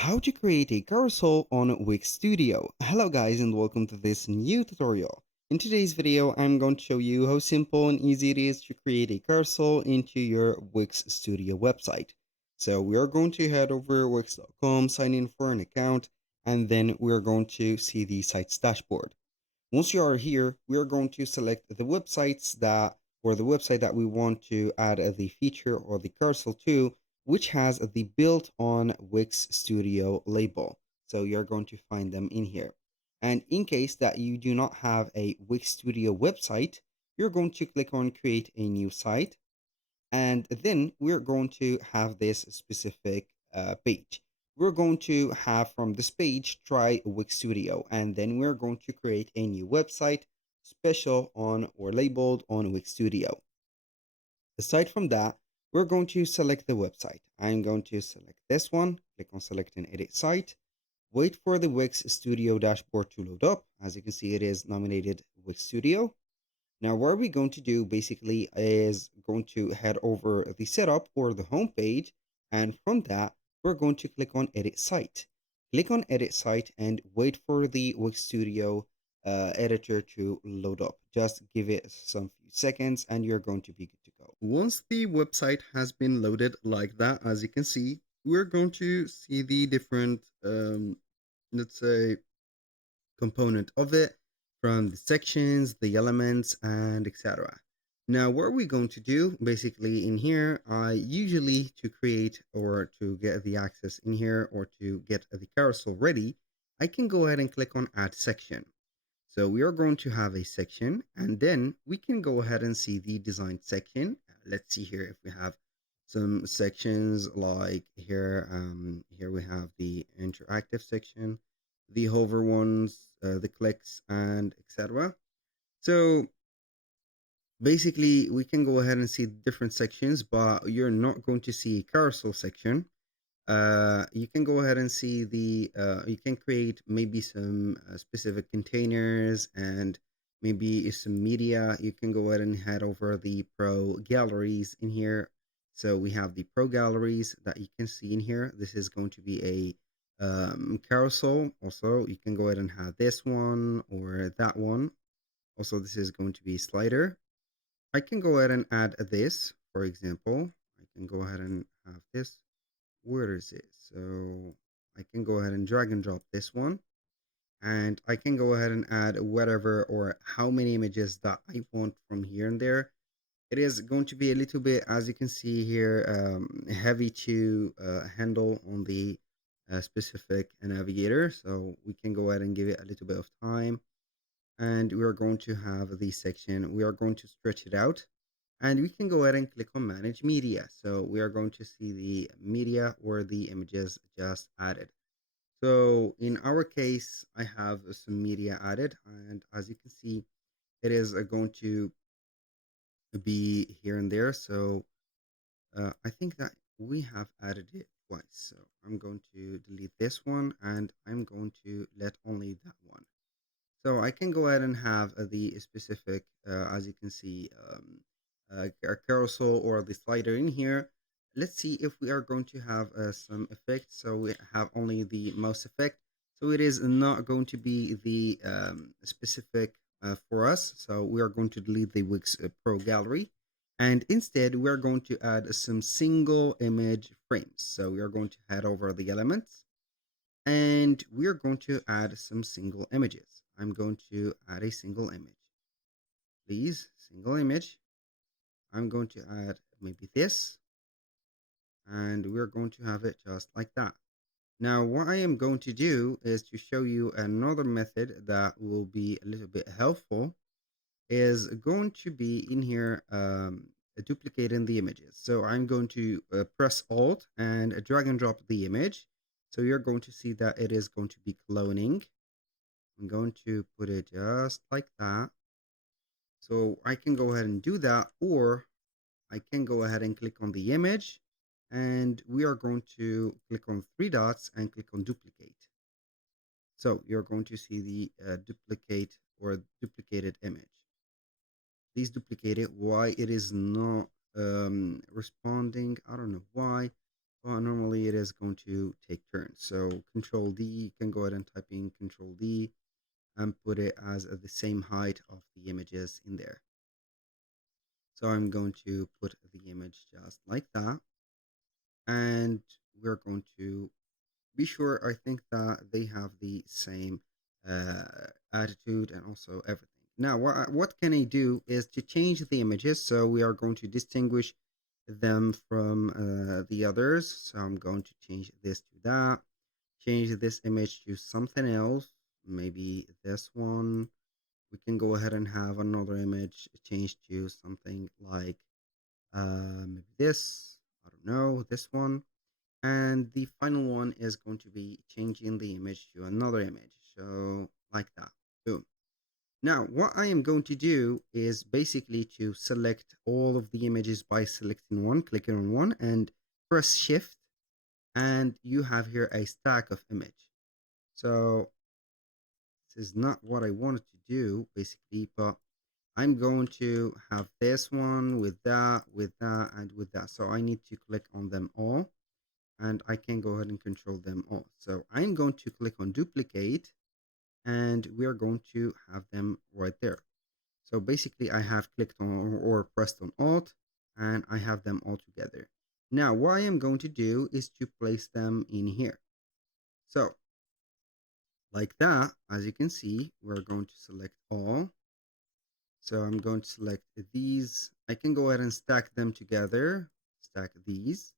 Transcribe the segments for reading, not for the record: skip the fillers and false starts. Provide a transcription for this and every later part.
How to create a carousel on Wix Studio. Hello guys and welcome to this new tutorial. In today's video, I'm going to show you how simple and easy it is to create a carousel into your Wix Studio website. So we are going to head over wix.com, sign in for an account, and then we're going to see the site's dashboard. Once you are here, we are going to select the website that we want to add the feature or the carousel to, which has the built-on Wix Studio label. So you're going to find them in here. And in case that you do not have a Wix Studio website, you're going to click on create a new site, and then we're going to have this specific page. We're going to have from this page try Wix Studio, and then we're going to create a new website special on or labeled on Wix Studio. Aside from that, we're going to select the website. I'm going to select this one, click on select and edit site, wait for the Wix Studio dashboard to load up. As you can see, it is nominated Wix Studio. Now, what we're going to do basically is going to head over the setup or the home page. And from that, we're going to click on edit site. Click on edit site and wait for the Wix Studio editor to load up. Just give it some few seconds and you're going to be good to go. Once the website has been loaded like that, as you can see, we're going to see the different, let's say, component of it, from the sections, the elements, and etc. Now, what are we going to do? Basically, in here, I usually to create or to get the access in here or to get the carousel ready, I can go ahead and click on add section. So we are going to have a section, and then we can go ahead and see the design section. Let's see here if we have some sections like here. Here we have the interactive section, the hover ones, the clicks, and etc. So basically, we can go ahead and see different sections, but you're not going to see a carousel section. You can go ahead and see you can create maybe some specific containers and maybe some media. You can go ahead and head over the pro galleries in here. So we have the pro galleries that you can see in here. This is going to be a carousel. Also, you can go ahead and have this one or that one. Also, this is going to be slider. I can go ahead and add this, for example. I can go ahead and have this. Where is it? So I can go ahead and drag and drop this one, and I can go ahead and add whatever or how many images that I want from here and there. It is going to be a little bit, as you can see here, heavy to handle on the specific navigator. So we can go ahead and give it a little bit of time, and we are going to have the section. We are going to stretch it out, and we can go ahead and click on manage media. So we are going to see the media or the images just added. So in our case, I have some media added, and as you can see, it is going to be here and there. So I think that we have added it twice. So I'm going to delete this one, and I'm going to let only that one. So I can go ahead and have the specific, as you can see, a carousel or the slider in here. Let's see if we are going to have some effects. So we have only the mouse effect. So it is not going to be the specific for us. So we are going to delete the Wix Pro Gallery. And instead, we are going to add some single image frames. So we are going to head over the elements, and we are going to add some single images. I'm going to add a single image. Please, single image. I'm going to add maybe this, and we're going to have it just like that. Now, what I am going to do is to show you another method that will be a little bit helpful, is going to be in here duplicating the images. So I'm going to press Alt and drag and drop the image. So you're going to see that it is going to be cloning. I'm going to put it just like that. So I can go ahead and do that, or I can go ahead and click on the image, and we are going to click on three dots and click on duplicate. So you're going to see the duplicate or duplicated image. Please duplicate it. Why it is not responding? I don't know why. Well, normally it is going to take turns. So Control D, you can go ahead and type in Control D and put it as the same height of the images in there. So I'm going to put the image just like that. And we're going to be sure, I think that they have the same attitude and also everything. Now, what can I do is to change the images. So we are going to distinguish them from the others. So I'm going to change this to that, change this image to something else, maybe this one. We can go ahead and have another image changed to something like maybe this, I don't know, this one. And the final one is going to be changing the image to another image. So like that. Boom. Now, what I am going to do is basically to select all of the images by selecting one, clicking on one, and press Shift, and you have here a stack of image. So this is not what I wanted to do, basically, but I'm going to have this one with that, and with that. So I need to click on them all, and I can go ahead and control them all. So I'm going to click on duplicate, and we are going to have them right there. So basically I have clicked on or pressed on Alt, and I have them all together. Now what I am going to do is to place them in here. So like that, as you can see, we're going to select all. So I'm going to select these. I can go ahead and stack them together, stack these.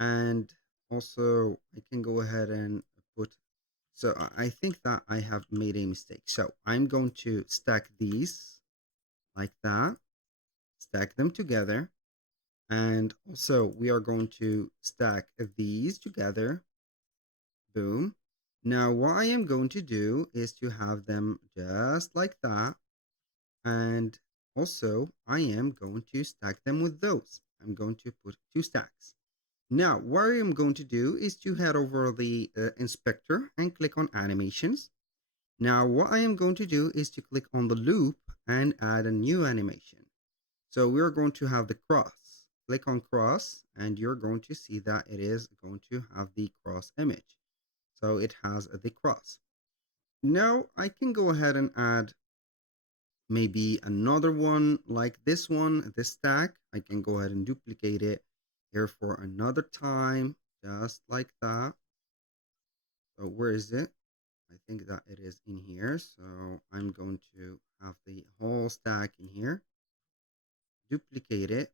And also I can go ahead and put, so I think that I have made a mistake. So I'm going to stack these like that, stack them together. And also we are going to stack these together. Boom. Now what I am going to do is to have them just like that. And also I am going to stack them with those. I'm going to put 2 stacks. Now, what I am going to do is to head over the inspector and click on animations. Now, what I am going to do is to click on the loop and add a new animation. So we're going to have the cross. Click on cross, and you're going to see that it is going to have the cross image. So it has the cross. Now I can go ahead and add maybe another one like this one, this stack. I can go ahead and duplicate it here for another time, just like that. So where is it? I think that it is in here. So I'm going to have the whole stack in here, duplicate it,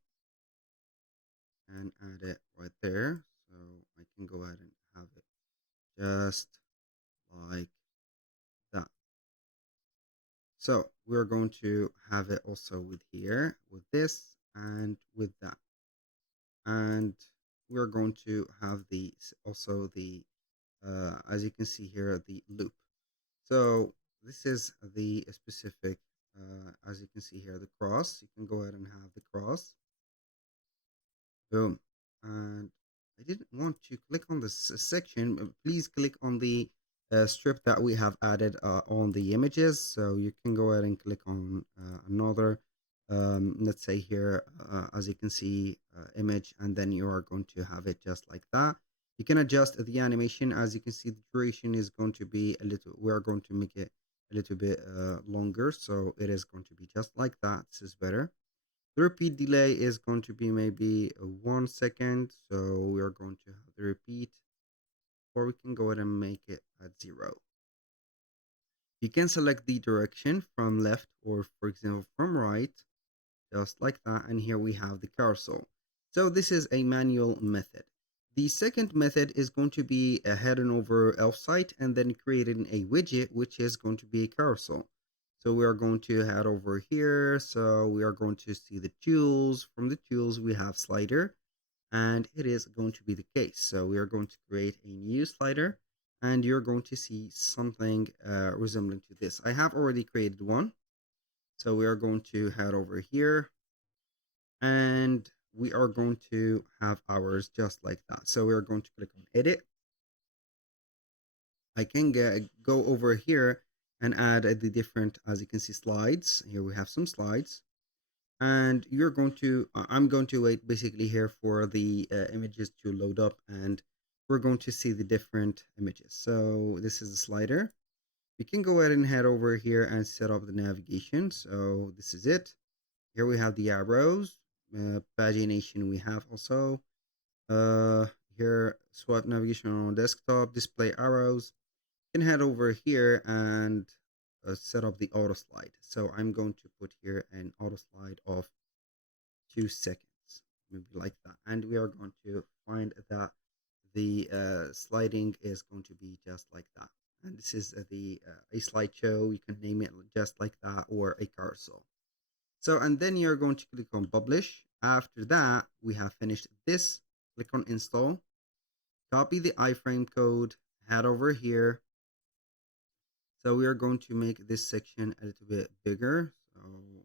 and add it right there. So I can go ahead and have it just like that. So we're going to have it also with here, with this, and with that. And we're going to have the also the as you can see here, the loop. So this is the specific as you can see here, the cross. You can go ahead and have the cross. Boom. And I didn't want to click on this section, but please click on the strip that we have added on the images. So you can go ahead and click on another, let's say here, as you can see, image, and then you are going to have it just like that. You can adjust the animation. As you can see, the duration is going to be a little, we're going to make it a little bit longer. So it is going to be just like that. This is better. The repeat delay is going to be maybe 1 second. So we are going to have the repeat, or we can go ahead and make it at 0. You can select the direction from left or, for example, from right, just like that. And here we have the carousel. So this is a manual method. The second method is going to be heading over elfsight and then creating a widget, which is going to be a carousel. So we are going to head over here. So we are going to see the tools. From the tools, we have slider, and it is going to be the case. So we are going to create a new slider, and you're going to see something resembling to this. I have already created one. So we are going to head over here, and we are going to have ours just like that. So we are going to click on edit. I can go over here and add the different, as you can see, slides. Here we have some slides. And you're going to I'm going to wait basically here for the images to load up, and we're going to see the different images. So this is a slider. We can go ahead and head over here and set up the navigation. So this is it. Here we have the arrows, pagination. We have also uh here swipe navigation on desktop, display arrows. You can head over here and set up the auto slide. So I'm going to put here an auto slide of 2 seconds, maybe like that. And we are going to find that the sliding is going to be just like that. And this is the a slideshow. You can name it just like that, or a carousel. So, and then you're going to click on publish. After that, we have finished this. Click on install. Copy the iframe code. Head over here. So we are going to make this section a little bit bigger. So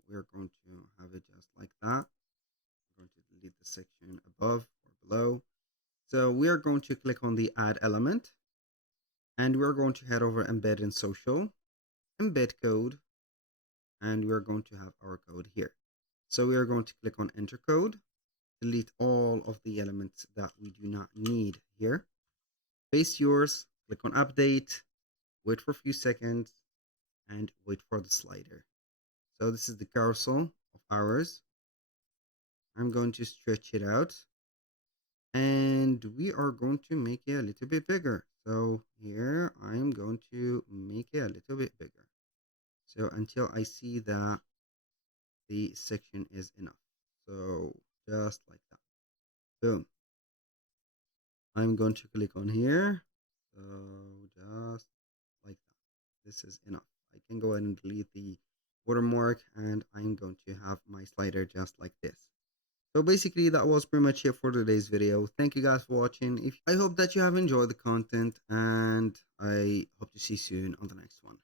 we are going to have it just like that. I'm going to delete the section above or below. So we are going to click on the add element, and we're going to head over embed in social, embed code, and we're going to have our code here. So we are going to click on enter code, delete all of the elements that we do not need here. Paste yours, click on update, wait for a few seconds, and wait for the slider. So this is the carousel of ours. I'm going to stretch it out, and we are going to make it a little bit bigger. So here I'm going to make it a little bit bigger. So until I see that the section is enough. So just like that. Boom. I'm going to click on here. So just like that. This is enough. I can go ahead and delete the watermark, and I'm going to have my slider just like this. So basically that was pretty much it for today's video. Thank you guys for watching. I hope that you have enjoyed the content, and I hope to see you soon on the next one.